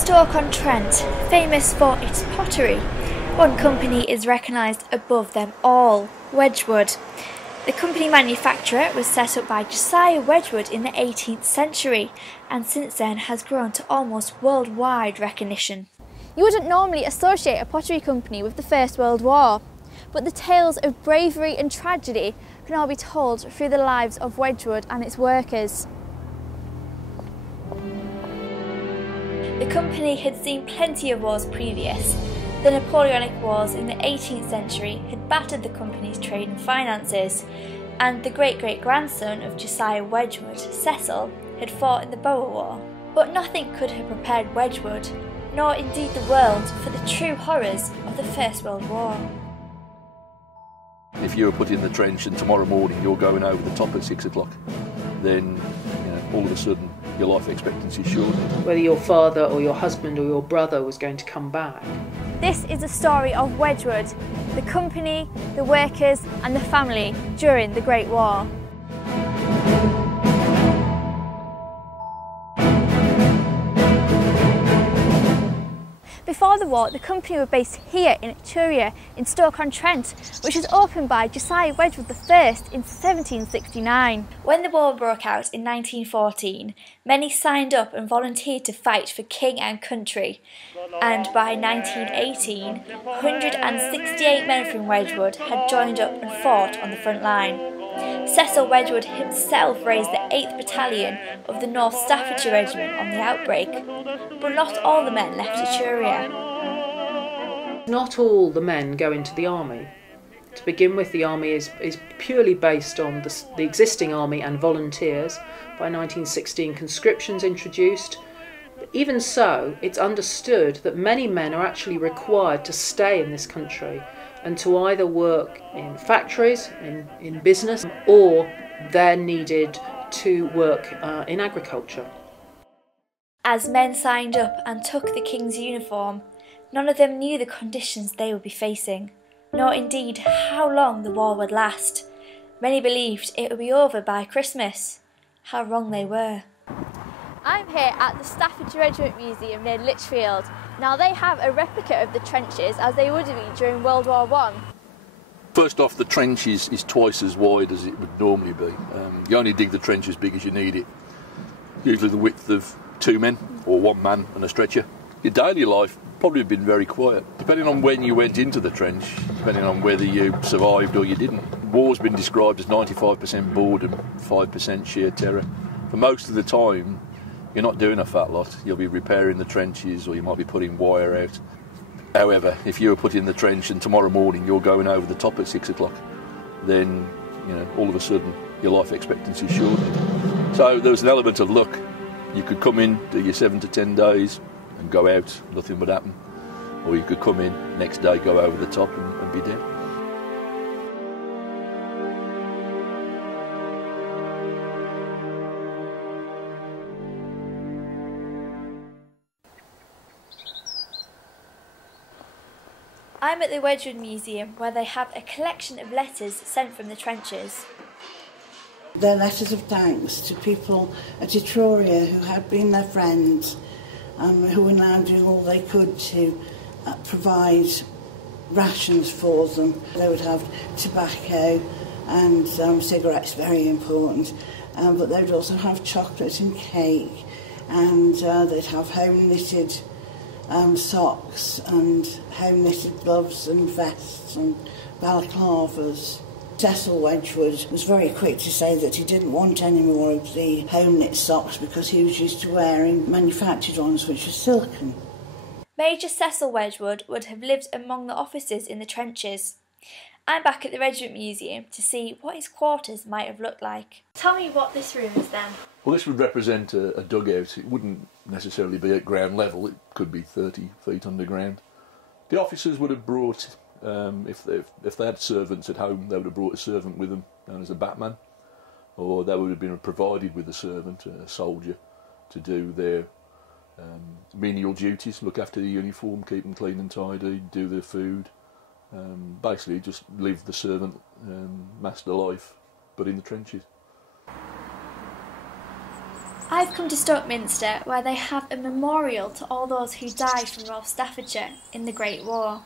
Stoke-on-Trent, famous for its pottery. One company is recognised above them all, Wedgwood. The company manufacturer was set up by Josiah Wedgwood in the 18th century and since then has grown to almost worldwide recognition. You wouldn't normally associate a pottery company with the First World War, but the tales of bravery and tragedy can all be told through the lives of Wedgwood and its workers. The company had seen plenty of wars previous. The Napoleonic Wars in the 18th century had battered the company's trade and finances, and the great-great-grandson of Josiah Wedgwood, Cecil, had fought in the Boer War. But nothing could have prepared Wedgwood, nor indeed the world, for the true horrors of the First World War. If you were put in the trench and tomorrow morning you're going over the top at 6 o'clock, then all of a sudden your life expectancy is shortened. Whether your father or your husband or your brother was going to come back. This is the story of Wedgwood, the company, the workers and the family during the Great War. Before the war, the company were based here in Etruria in Stoke-on-Trent, which was opened by Josiah Wedgwood I in 1769. When the war broke out in 1914, many signed up and volunteered to fight for king and country, and by 1918, 168 men from Wedgwood had joined up and fought on the front line. Cecil Wedgwood himself raised the 8th Battalion of the North Staffordshire Regiment on the outbreak, but not all the men left Etruria. Not all the men go into the army. To begin with, the army is purely based on the existing army and volunteers. By 1916, conscription's introduced. But even so, it's understood that many men are actually required to stay in this country and to either work in factories, in business, or they're needed to work in agriculture. As men signed up and took the king's uniform, none of them knew the conditions they would be facing, nor indeed how long the war would last. Many believed it would be over by Christmas. How wrong they were. I'm here at the Staffordshire Regiment Museum near Lichfield. Now they have a replica of the trenches as they would have been during World War I. First off, the trench is twice as wide as it would normally be. You only dig the trench as big as you need it. Usually the width of 2 men or 1 man and a stretcher. Your daily life probably have been very quiet, depending on when you went into the trench, depending on whether you survived or you didn't. War's been described as 95% boredom, 5% sheer terror. For most of the time, you're not doing a fat lot. You'll be repairing the trenches or you might be putting wire out. However, if you were put in the trench and tomorrow morning you're going over the top at 6 o'clock, then all of a sudden your life expectancy is shortened. So there's an element of luck. You could come in, do your 7 to 10 days and go out, nothing would happen. Or you could come in, next day go over the top and be dead. I'm at the Wedgwood Museum where they have a collection of letters sent from the trenches. They're letters of thanks to people at Etruria who had been their friends, who were now doing all they could to provide rations for them. They would have tobacco and cigarettes, very important, but they would also have chocolate and cake, and they'd have home-knitted socks and home-knitted gloves and vests and balaclavas. Cecil Wedgwood was very quick to say that he didn't want any more of the home-knit socks because he was used to wearing manufactured ones which were silken. Major Cecil Wedgwood would have lived among the officers in the trenches. I'm back at the Regiment Museum to see what his quarters might have looked like. Tell me what this room is then. Well, this would represent a dugout. It wouldn't necessarily be at ground level. It could be 30 feet underground. The officers would have brought, if they had servants at home, they would have brought a servant with them, known as a batman, or they would have been provided with a servant, a soldier, to do their menial duties, look after the uniform, keep them clean and tidy, do their food. Basically just live the servant master life, but in the trenches. I've come to Stoke-Minster, where they have a memorial to all those who died from North Staffordshire in the Great War.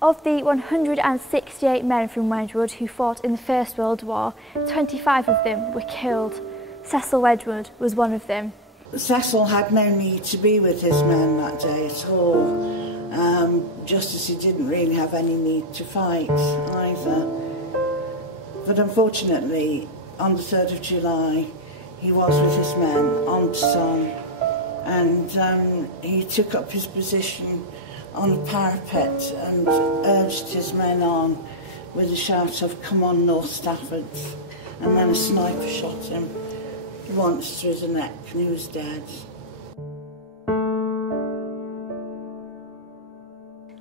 Of the 168 men from Wedgwood who fought in the First World War, 25 of them were killed. Cecil Wedgwood was one of them. Cecil had no need to be with his men that day at all, just as he didn't really have any need to fight either. But unfortunately, on the 3rd of July, he was with his men on Somme, and he took up his position on a parapet and urged his men on with a shout of "Come on, North Staffords," and then a sniper shot him once through the neck and he was dead.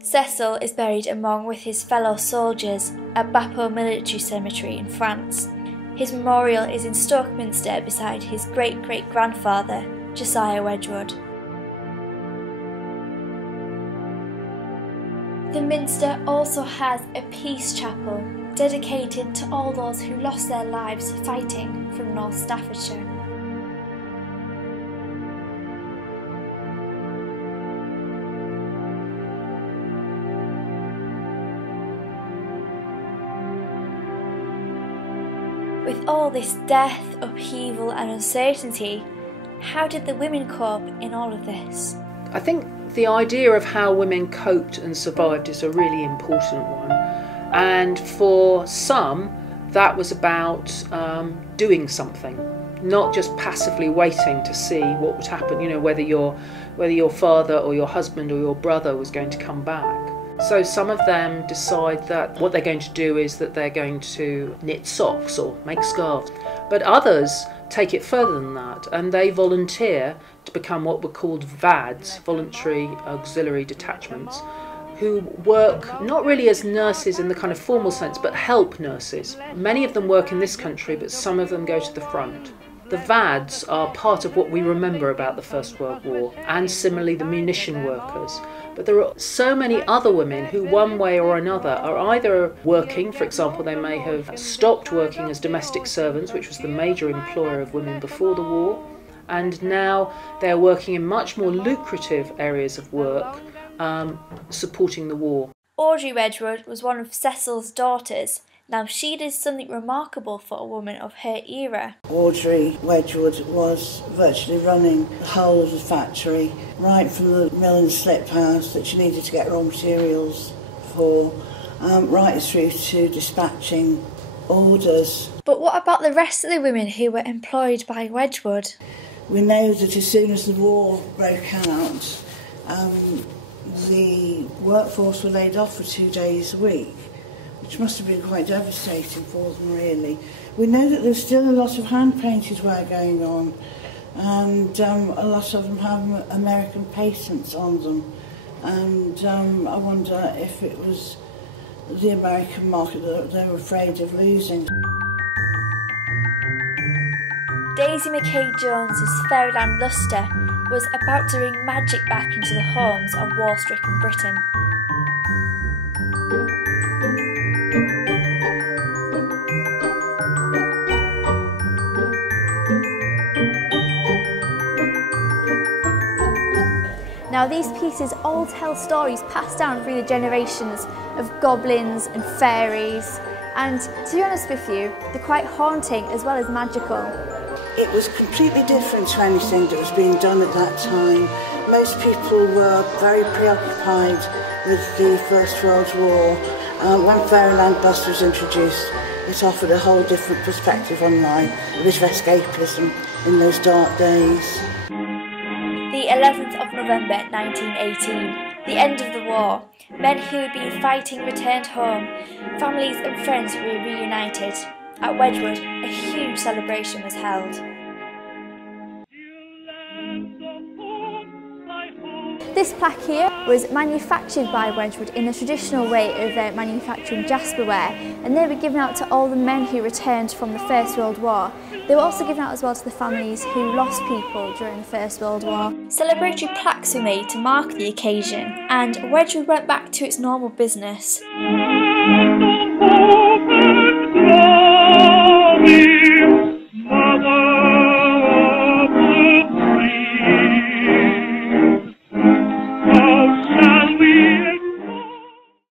Cecil is buried along with his fellow soldiers at Bapau Military Cemetery in France. His memorial is in Stoke-Minster beside his great-great-grandfather, Josiah Wedgwood. The Minster also has a peace chapel dedicated to all those who lost their lives fighting from North Staffordshire. With all this death, upheaval and uncertainty, how did the women cope in all of this? I think the idea of how women coped and survived is a really important one. And for some, that was about doing something, not just passively waiting to see what would happen, you know, whether your father or your husband or your brother was going to come back. So some of them decide that what they're going to do is that they're going to knit socks or make scarves. But others take it further than that, and they volunteer to become what were called VADs, Voluntary Auxiliary Detachments, who work not really as nurses in the kind of formal sense, but help nurses. Many of them work in this country, but some of them go to the front. The VADs are part of what we remember about the First World War, and similarly the munition workers. But there are so many other women who, one way or another, are either working, for example, they may have stopped working as domestic servants, which was the major employer of women before the war, and now they're working in much more lucrative areas of work, supporting the war. Audrey Wedgwood was one of Cecil's daughters. Now she did something remarkable for a woman of her era. Audrey Wedgwood was virtually running the whole of the factory, right from the mill and slip house that she needed to get raw materials for, right through to dispatching orders. But what about the rest of the women who were employed by Wedgwood? We know that as soon as the war broke out, the workforce were laid off for 2 days a week, which must have been quite devastating for them, really. We know that there's still a lot of hand-painted work going on, and a lot of them have American patents on them, and I wonder if it was the American market that they were afraid of losing. Daisy McKay-Jones's Fairyland lustre was about to bring magic back into the homes of war-stricken Britain. Now these pieces all tell stories passed down through the generations of goblins and fairies, and to be honest with you, they're quite haunting as well as magical. It was completely different to anything that was being done at that time. Most people were very preoccupied with the First World War. When Fairyland Bust was introduced, it offered a whole different perspective on life, a bit of escapism in those dark days. The 11th of November 1918, the end of the war. Men who had been fighting returned home. Families and friends were reunited. At Wedgwood, a huge celebration was held. This plaque here was manufactured by Wedgwood in the traditional way of manufacturing jasperware, and they were given out to all the men who returned from the First World War. They were also given out as well to the families who lost people during the First World War. Celebratory plaques were made to mark the occasion, and Wedgwood went back to its normal business.